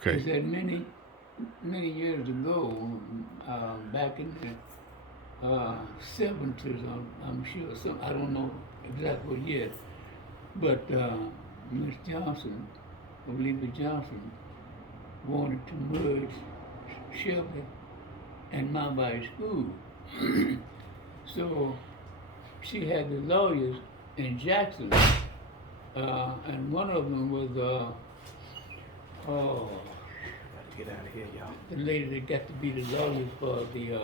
Okay. is that many years ago, back in the 70s, I'm sure, I don't know exactly what year, but Miss Johnson, Olivia Johnson, wanted to merge Shelby and Mound Bayou School. So she had the lawyers in Jackson, and one of them was, oh, Gotta get out of here, y'all. the lady that got to be the lawyer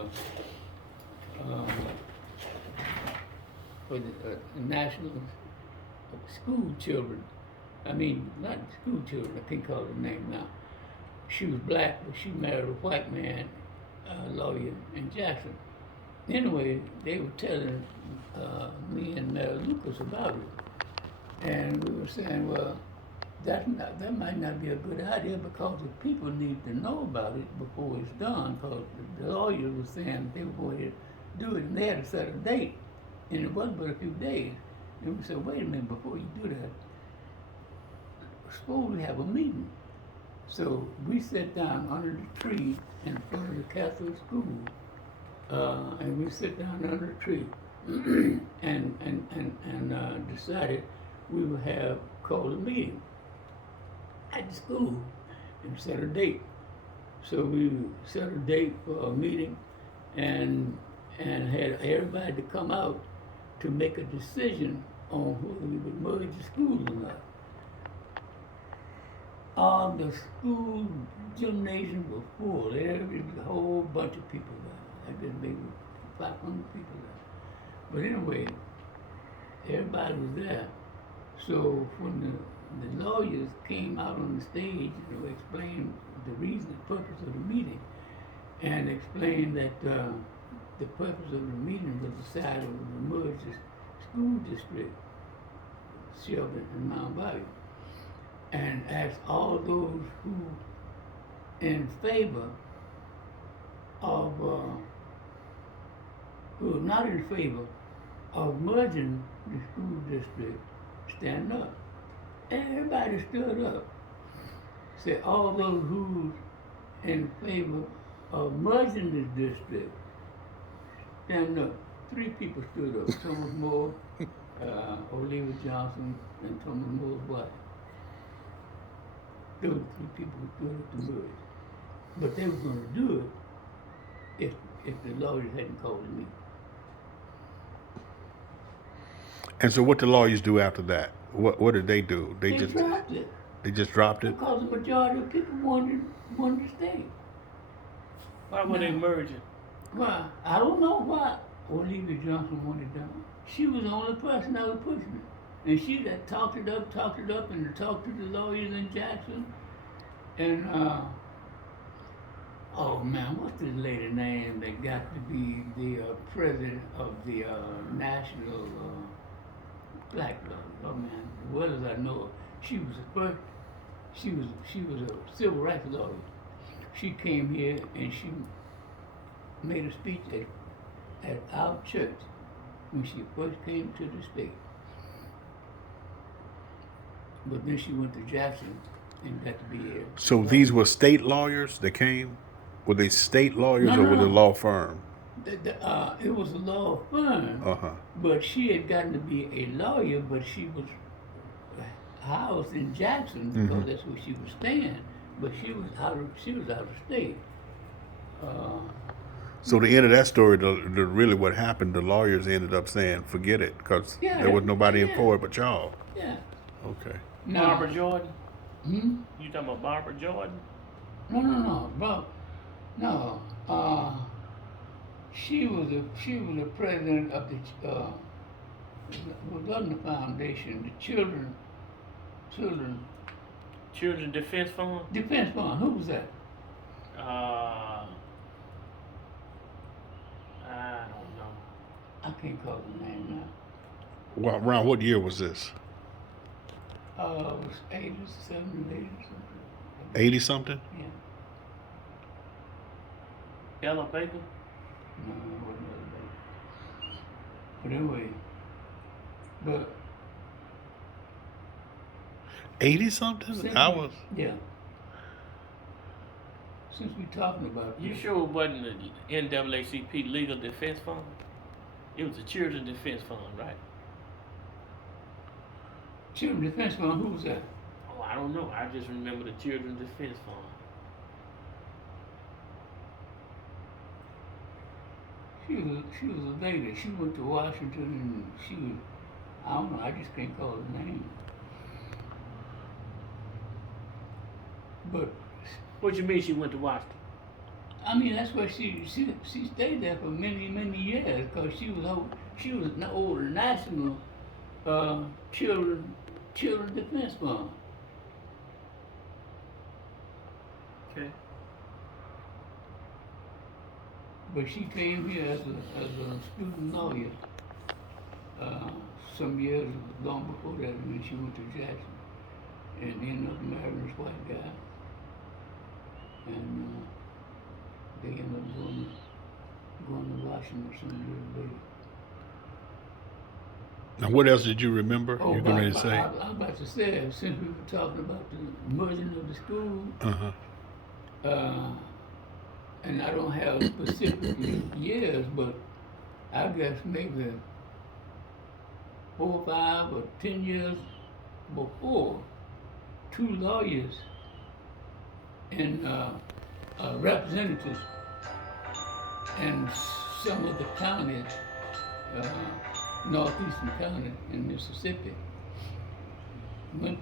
um, for the national school children. I mean, not school children, I can't call her name now. She was black, but she married a white man, lawyer in Jackson. Anyway, they were telling me and Mary Lucas about it. And we were saying, well, that might not be a good idea because the people need to know about it before it's done. Because the lawyer was saying they were going to do it, and they had to set a date, and it wasn't but a few days. And we said, wait a minute, before you do that, suppose we have a meeting. So we sat down under the tree in front of the Catholic school, and we sat down under the tree and decided we would have called a meeting at the school and set a date. So we set a date for a meeting and had everybody to come out to make a decision on whether we would merge the schools or not. The school gymnasium was full. There was a whole bunch of people there. I guess maybe 500 people there. But anyway, everybody was there. So when the lawyers came out on the stage to explain the reason, the purpose of the meeting, and explained that the purpose of the meeting was decided to merge the school district, Shelby and Mound Bayou, and asked all those who in favor of, who are not in favor of merging the school district, stand up. And everybody stood up. Said all those who's in favor of merging this district, stand up. 3 people stood up. Thomas Moore, Olivia Johnson, and Thomas Moore's wife. Those were 3 people who stood up to merge. But they were going to do it if the lawyers hadn't called me. And so, what the lawyers do after that? What did they do? They dropped it They just dropped it. because the majority of people wanted to stay. Why were they No. merging? Well, I don't know why Olivia Johnson wanted done. She was the only person that was pushing it. And she that talked it up, and talked to the lawyers in Jackson. And, oh man, what's this lady name that got to be the president of the National Black Lawyers? Oh man, as well as I know her, she was the first, she was a civil rights lawyer. She came here and she made a speech at our church when she first came to the state. But then she went to Jackson and got to be here. So these were state lawyers that came. Were they state lawyers No, or were they no. law firm? It was a law firm, but she had gotten to be a lawyer, but she was housed in Jackson because that's where she was staying. But she was out of state. So the end of that story, really what happened, the lawyers ended up saying, forget it, because Yeah, there was nobody in yeah. for it but y'all. Yeah. Okay. No. Barbara Jordan? Hmm? You talking about Barbara Jordan? No, bro. No. She was the president of the wasn't the foundation, the children Children Defense Fund? defense fund. Who was that? I don't know. I can't call the name now. Well, around what year was this? It was 80s, 70s, 80s, something. 80 something? Yeah. Ella Baker? No, it wasn't that bad. But anyway, but 80 something? I was. yeah. since we're talking about You this, sure it wasn't the NAACP Legal Defense Fund? It was the Children's Defense Fund, right? Children's Defense Fund, who was that? Oh, I don't know. I just remember the Children's Defense Fund. She was a lady. She went to Washington and she was, I don't know, I just can't call her name. But What you mean she went to Washington? I mean, that's where she stayed there for many years because she was an old national children defense fund. Okay. But she came here as a student lawyer some years long before that when she went to Jackson and ended up marrying this white guy. And they ended up going to Washington some years later. Now, what else did you remember? You're going to say? I was about to say, since we were talking about the merging of the schools, and I don't have specific years, but I guess maybe 4 or 5 or 10 years before, 2 lawyers and representatives and some of the counties, northeastern counties in Mississippi, went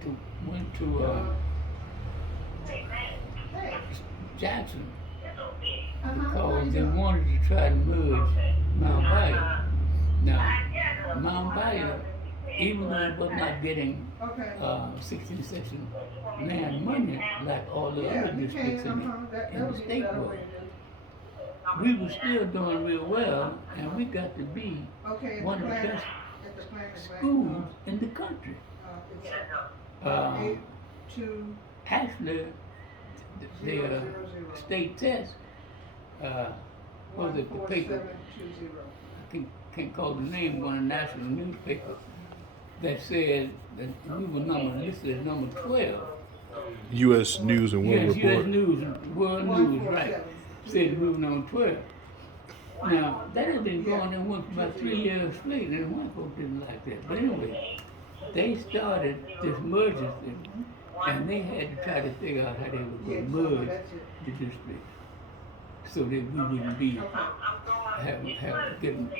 to Jackson because they wanted to try to merge Mound Bayou. Now, Mound Bayou, even though it was not getting 16 section land money like all the other districts in the state were, we were still doing real well, and we got to be one of the best schools in the country. Actually, the state test, was it the paper? I can't call the name, one of the national newspapers that said that we were listed as number 12. U.S. News and World Yes, Report. U.S. News, World News, right. Said we were number 12. Now, that had been going on for about 3 years straight, and white folks didn't like that. But anyway, they started this merger thing, and they had to try to figure out how they were going to merge the districts so that we wouldn't be getting,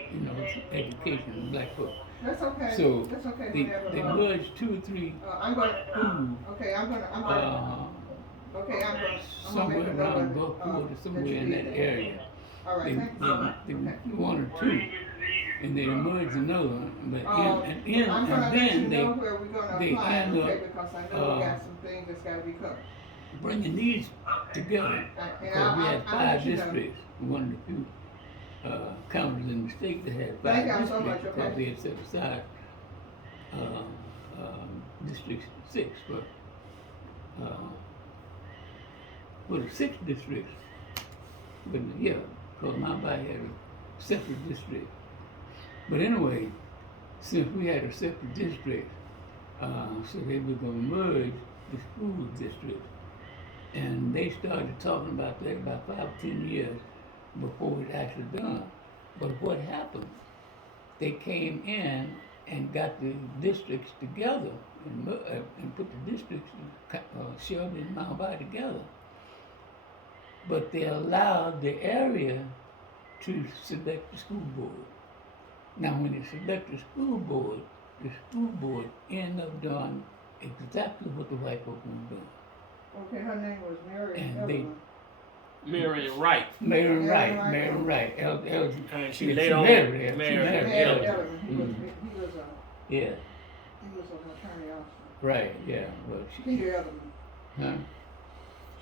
education, black folks. That's okay. So That's okay. they merged 2 or 3 I'm gonna. schools, Okay, I'm gonna. Okay, I'm gonna. somewhere make a around note of, Gulfport or somewhere you in did that area. All right, thank you so much. They Okay. 1 or 2, and they merged another one. But I'm gonna let then you they know where we're gonna they apply, end okay, up, because I know we got some things that's gotta be covered. bringing these together. And Because we had I'll 5 let you know. districts, one of the few counties in the state that had 5 Thank y'all so districts much, because okay. they had set aside District 6 for the 6 districts. But yeah, because Mound Bayou had a separate district. But anyway, since we had a separate district, so they were going to merge the school districts. And they started talking about that about 5 or 10 years before it actually done. But what happened? They came in and got the districts together and put the districts, Shelby and Mound Bayou together. But they allowed the area to select the school board. Now, when they select the school board ended up doing exactly what the white folks were doing. Okay, her name was Mary. And they- Marion Wright. Marion Marion Wright. And she Yeah, laid she on married her. She Marion married Mary Elder. Elderman. He was Yeah, he was an attorney also. right, yeah, well, Peter Elderman. huh?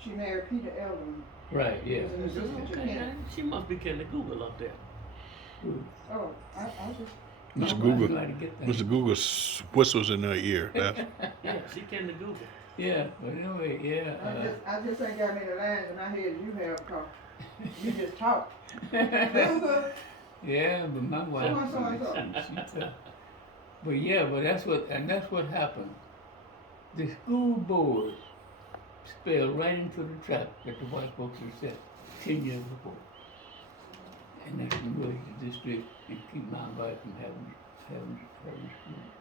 She married Peter Elderman. Right, yeah. He was an assistant to Okay, Kennedy. she must be getting the Google up there. Good. Oh, I just. Mr. Nobody Google, knew how to get that. Mr. Google whistles in her ear. That's Yeah, she getting the Google. Yeah, but anyway, yeah. I just ain't got many lines in my head you have, cause you just talk. Yeah, but my wife, So. but yeah, but that's what happened. The school board fell right into the trap that the white folks had set 10 years before. And that's to merge the district and keep Mound Bayou from having school.